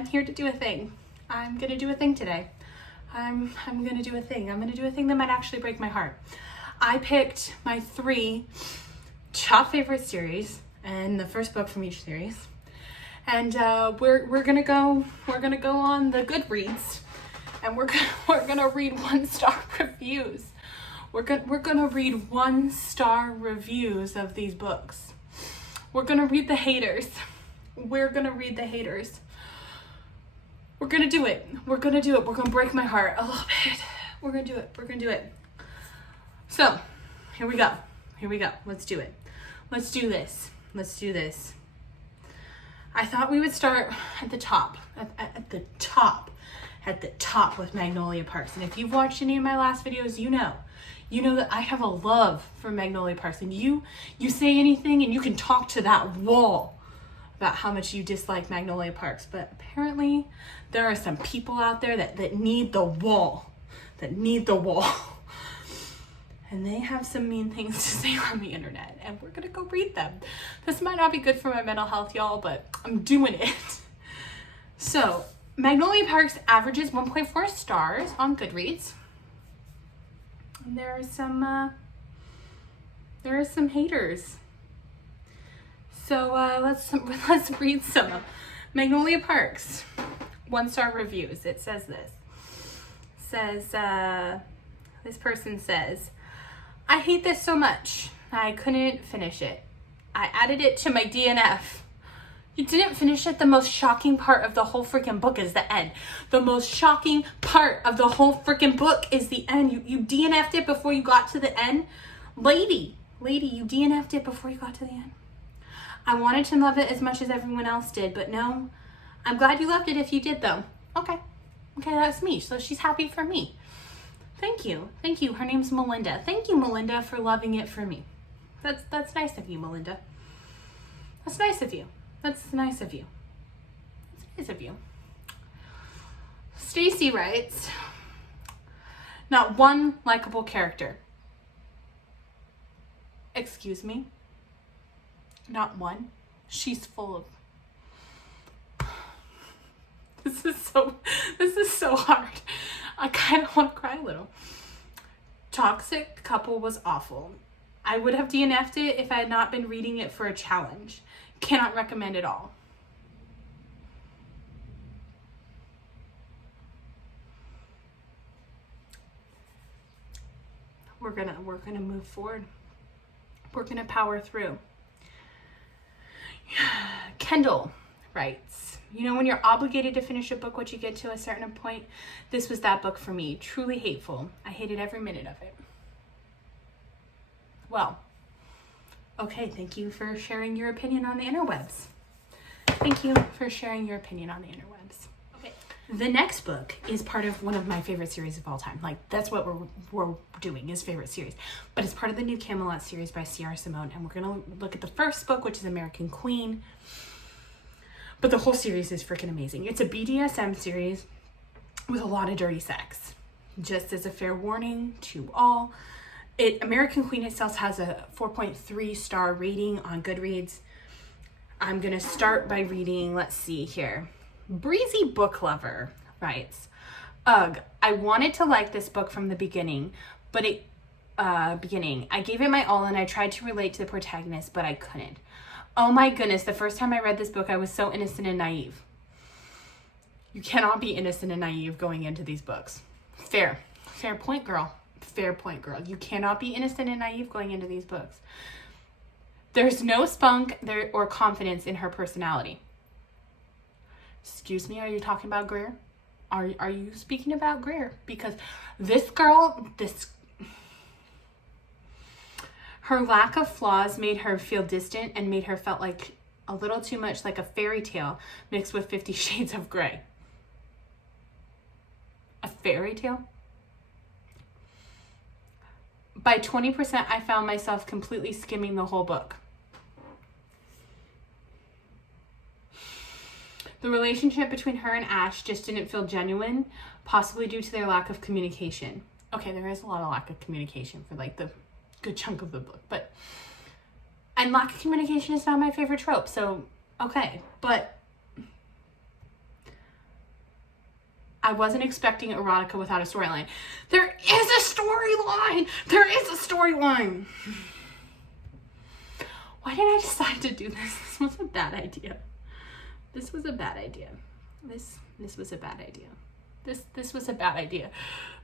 I'm here to do a thing. I'm gonna do a thing today. I'm gonna do a thing. I'm gonna do a thing that might actually break my heart. I picked my 3 top favorite series and the first book from each series, and we're gonna go on the Goodreads, and we're gonna read 1-star reviews. We're gonna read 1-star reviews of these books. We're gonna read the haters. We're gonna read the haters. We're gonna do it. We're gonna do it. We're gonna break my heart a little bit. We're gonna do it. We're gonna do it. So, here we go. Here we go. Let's do it. Let's do this. Let's do this. I thought we would start at the top. At the top. At the top with Magnolia Parks. And if you've watched any of my last videos, you know that I have a love for Magnolia Parks. And you say anything and you can talk to that wall about how much you dislike Magnolia Parks. But apparently there are some people out there that need the wall. That need the wall. And they have some mean things to say on the internet. And we're gonna go read them. This might not be good for my mental health, y'all, but I'm doing it. So, Magnolia Parks averages 1.4 stars on Goodreads. And there are some haters. So let's read some Magnolia Parks 1-star reviews. It says this. This person says, I hate this so much. I couldn't finish it. I added it to my DNF. You didn't finish it? The most shocking part of the whole freaking book is the end. The most shocking part of the whole freaking book is the end. You DNF'd it before you got to the end? Lady, you DNF'd it before you got to the end. I wanted to love it as much as everyone else did, but no. I'm glad you loved it if you did, though. Okay, that's me. So she's happy for me. Thank you. Her name's Melinda. Thank you, Melinda, for loving it for me. That's nice of you, Melinda. That's nice of you. That's nice of you. That's nice of you. Stacy writes, not one likable character. Excuse me? Not one? She's full of... This is so hard. I kind of want to cry a little. Toxic couple was awful. I would have DNF'd it if I had not been reading it for a challenge. Cannot recommend at all. We're gonna move forward. We're gonna power through. Kendall writes, you know when you're obligated to finish a book once you get to a certain point? This was that book for me. Truly hateful. I hated every minute of it. Well, okay, thank you for sharing your opinion on the interwebs. Thank you for sharing your opinion on the interwebs. Okay. The next book is part of one of my favorite series of all time. Like, that's what we're doing, is favorite series. But it's part of the new Camelot series by C.R. Simone. And we're going to look at the first book, which is American Queen. But the whole series is freaking amazing. It's a BDSM series with a lot of dirty sex. Just as a fair warning to all. American Queen itself has a 4.3 star rating on Goodreads. I'm going to start by reading, let's see here. Breezy Book Lover writes, ugh, I wanted to like this book from the beginning, but I gave it my all and I tried to relate to the protagonist, but I couldn't. Oh my goodness, the first time I read this book, I was so innocent and naive. You cannot be innocent and naive going into these books. Fair point, girl. Fair point, girl. You cannot be innocent and naive going into these books. There's no spunk or confidence in her personality. Excuse me, are you talking about Greer? Are you speaking about Greer? Because this girl, her lack of flaws made her feel distant and made her felt like a little too much like a fairy tale mixed with 50 Shades of Grey. A fairy tale? By 20%, I found myself completely skimming the whole book. The relationship between her and Ash just didn't feel genuine, possibly due to their lack of communication. Okay, there is a lot of lack of communication for like the good chunk of the book, and lack of communication is not my favorite trope, so okay, but I wasn't expecting erotica without a storyline. There is a storyline. There is a storyline. Why did I decide to do this? This was a bad idea. This was a bad idea. This was a bad idea. This was a bad idea.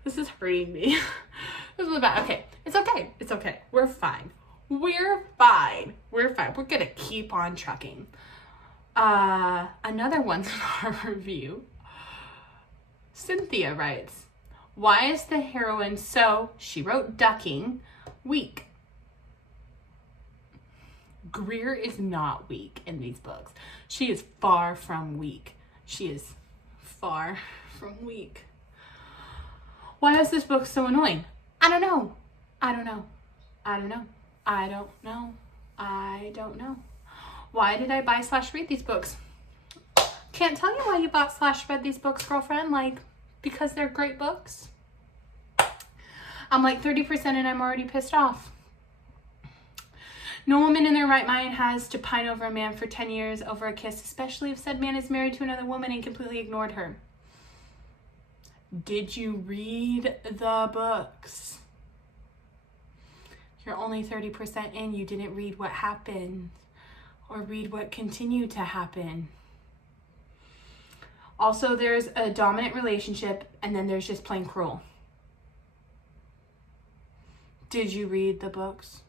This is hurting me. This was bad. Okay, it's okay. It's okay. We're fine. We're fine. We're fine. We're gonna keep on trucking. Another one's in our review. Cynthia writes, why is the heroine so, she wrote ducking, weak? Greer is not weak in these books. She is far from weak. She is far from weak. Why is this book so annoying? I don't know. I don't know. I don't know. I don't know. I don't know. Why did I buy / read these books? Can't tell you why you bought / read these books, girlfriend. Like, because they're great books. I'm like 30% and I'm already pissed off. No woman in their right mind has to pine over a man for 10 years over a kiss, especially if said man is married to another woman and completely ignored her. Did you read the books? You're only 30% in. You didn't read what happened or read what continued to happen. Also, there's a dominant relationship and then there's just plain cruel. Did you read the books?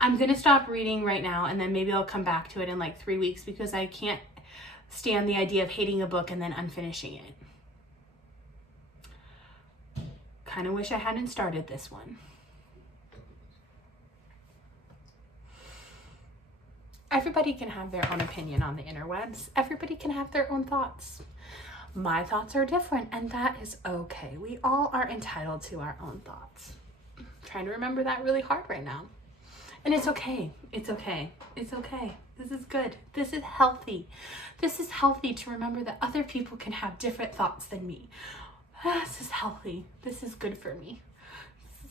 I'm going to stop reading right now and then maybe I'll come back to it in like 3 weeks because I can't stand the idea of hating a book and then unfinishing it. Kind of wish I hadn't started this one. Everybody can have their own opinion on the interwebs. Everybody can have their own thoughts. My thoughts are different and that is okay. We all are entitled to our own thoughts. I'm trying to remember that really hard right now. And it's okay. It's okay. It's okay. This is good. This is healthy. This is healthy to remember that other people can have different thoughts than me. This is healthy. This is good for me.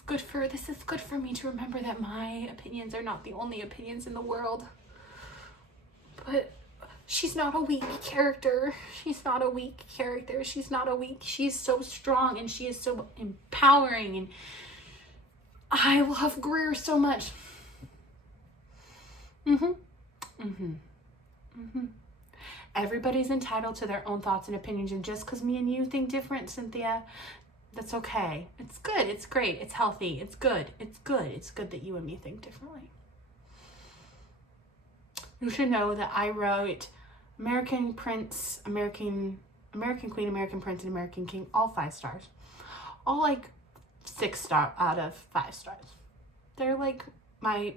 This is good for me to remember that my opinions are not the only opinions in the world. But she's not a weak character. She's not a weak character. She's not a weak. She's so strong and she is so empowering. And I love Greer so much. Everybody's entitled to their own thoughts and opinions. And just because me and you think different, Cynthia, that's okay. It's good. It's great. It's healthy. It's good. It's good. It's good that you and me think differently. You should know that I wrote American Prince, American Queen, American Prince, and American King, all 5 stars. All like 6 star out of 5 stars. They're like my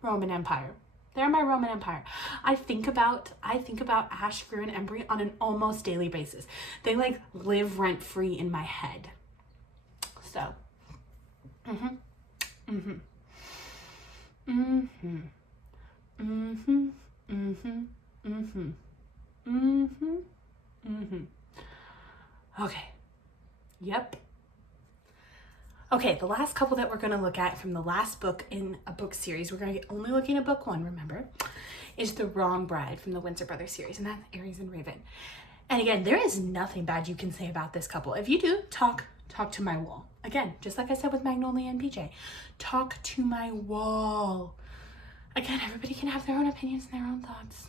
Roman Empire. They're my Roman Empire. I think about Ash, Greer, and Embry on an almost daily basis. They like live rent free in my head. So, Okay. Yep. Okay, the last couple that we're going to look at from the last book in a book series, we're going to only looking at book 1, remember, is The Wrong Bride from the Windsor Brothers series, and that's Aries and Raven. And again, there is nothing bad you can say about this couple. If you do, talk to my wall. Again, just like I said with Magnolia and PJ, talk to my wall. Again, everybody can have their own opinions and their own thoughts.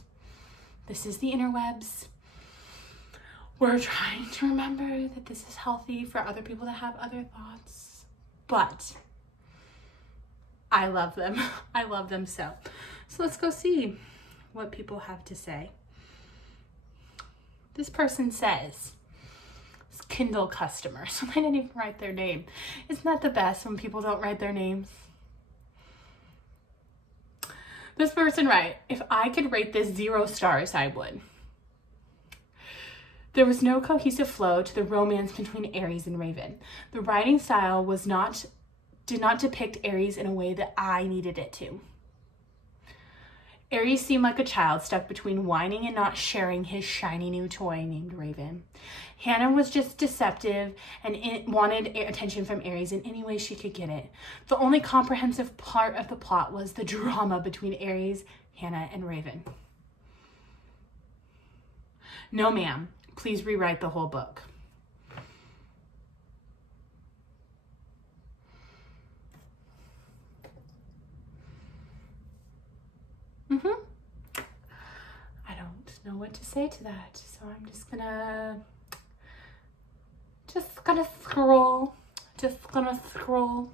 This is the interwebs. We're trying to remember that this is healthy for other people to have other thoughts. But I love them. I love them so. So let's go see what people have to say. This person says, Kindle customer. So they didn't even write their name. Isn't that the best when people don't write their names? This person writes, if I could rate this 0 stars, I would. There was no cohesive flow to the romance between Aries and Raven. The writing style did not depict Aries in a way that I needed it to. Aries seemed like a child stuck between whining and not sharing his shiny new toy named Raven. Hannah was just deceptive and wanted attention from Aries in any way she could get it. The only comprehensive part of the plot was the drama between Aries, Hannah, and Raven. No, ma'am. please rewrite the whole book. I don't know what to say to that, so I'm just gonna scroll, just gonna scroll.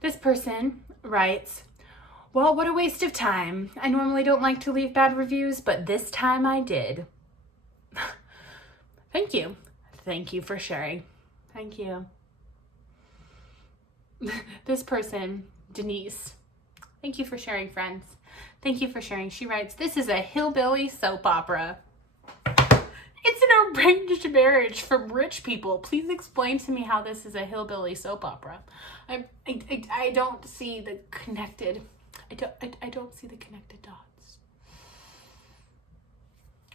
This person writes, well, what a waste of time. I normally don't like to leave bad reviews, but this time I did. Thank you. Thank you for sharing. Thank you. This person, Denise, thank you for sharing, friends. Thank you for sharing. She writes, this is a hillbilly soap opera. It's an arranged marriage from rich people. Please explain to me how this is a hillbilly soap opera. I don't see the connected. I don't see the connected dots.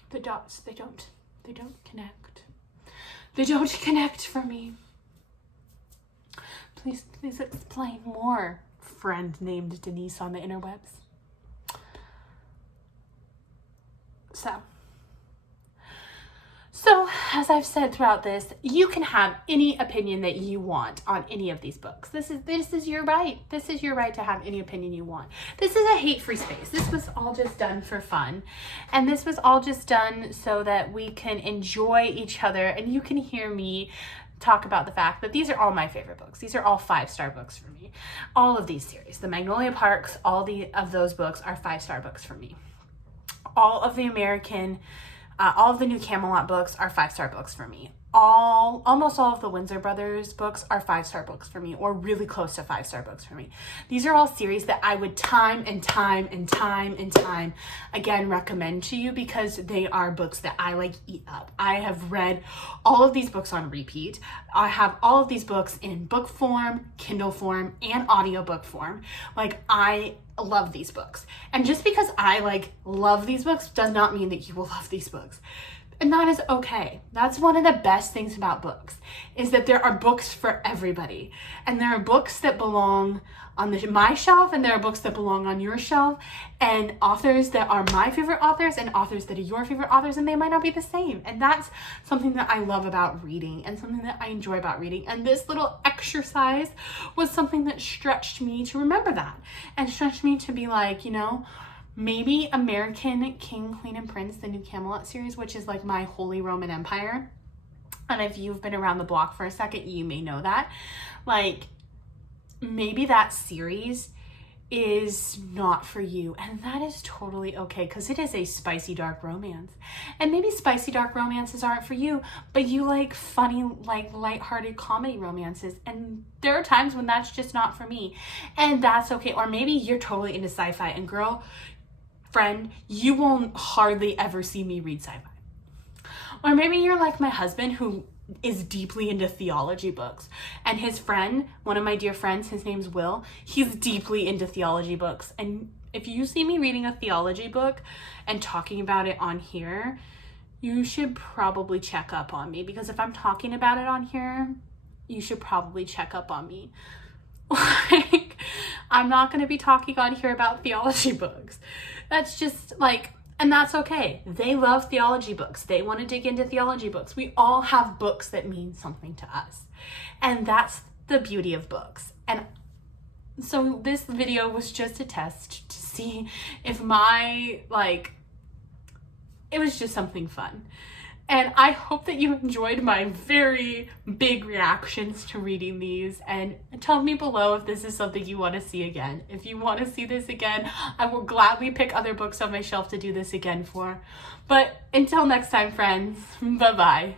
The dots, they don't connect. They don't connect for me. Please explain more, friend named Denise on the interwebs. So, as I've said throughout this, you can have any opinion that you want on any of these books. This is your right. This is your right to have any opinion you want. This is a hate-free space. This was all just done for fun. And this was all just done so that we can enjoy each other and you can hear me talk about the fact that these are all my favorite books. These are all 5-star books for me. All of these series, the Magnolia Parks, all of those books are 5-star books for me. All of the all of the new Camelot books are 5-star books for me. Almost all of the Windsor Brothers books are 5-star books for me, or really close to 5-star books for me. These are all series that I would time and time again recommend to you because they are books that I like eat up. I have read all of these books on repeat. I have all of these books in book form, Kindle form, and audiobook form. Like, I love these books. And just because I love these books does not mean that you will love these books. And that is okay. That's one of the best things about books, is that there are books for everybody. And there are books that belong on my shelf, and there are books that belong on your shelf, and authors that are my favorite authors, and authors that are your favorite authors, and they might not be the same. And that's something that I love about reading, and something that I enjoy about reading. And this little exercise was something that stretched me to remember that, and stretched me to be like, maybe American King, Queen, and Prince, the new Camelot series, which is like my Holy Roman Empire. And if you've been around the block for a second, you may know that. Maybe that series is not for you. And that is totally okay, because it is a spicy, dark romance. And maybe spicy, dark romances aren't for you, but you like funny, lighthearted comedy romances. And there are times when that's just not for me. And that's okay. Or maybe you're totally into sci-fi, and girl, friend, you won't hardly ever see me read sci-fi. Or maybe you're like my husband, who is deeply into theology books, and his friend, one of my dear friends, his name's Will, he's deeply into theology books. And if you see me reading a theology book and talking about it on here, you should probably check up on me, because if I'm talking about it on here, you should probably check up on me. I'm not going to be talking on here about theology books. That's just and that's okay. They love theology books. They want to dig into theology books. We all have books that mean something to us. And that's the beauty of books. And so this video was just a test to see if it was just something fun. And I hope that you enjoyed my very big reactions to reading these, and tell me below if this is something you want to see again. If you want to see this again, I will gladly pick other books on my shelf to do this again for. But until next time, friends, bye-bye.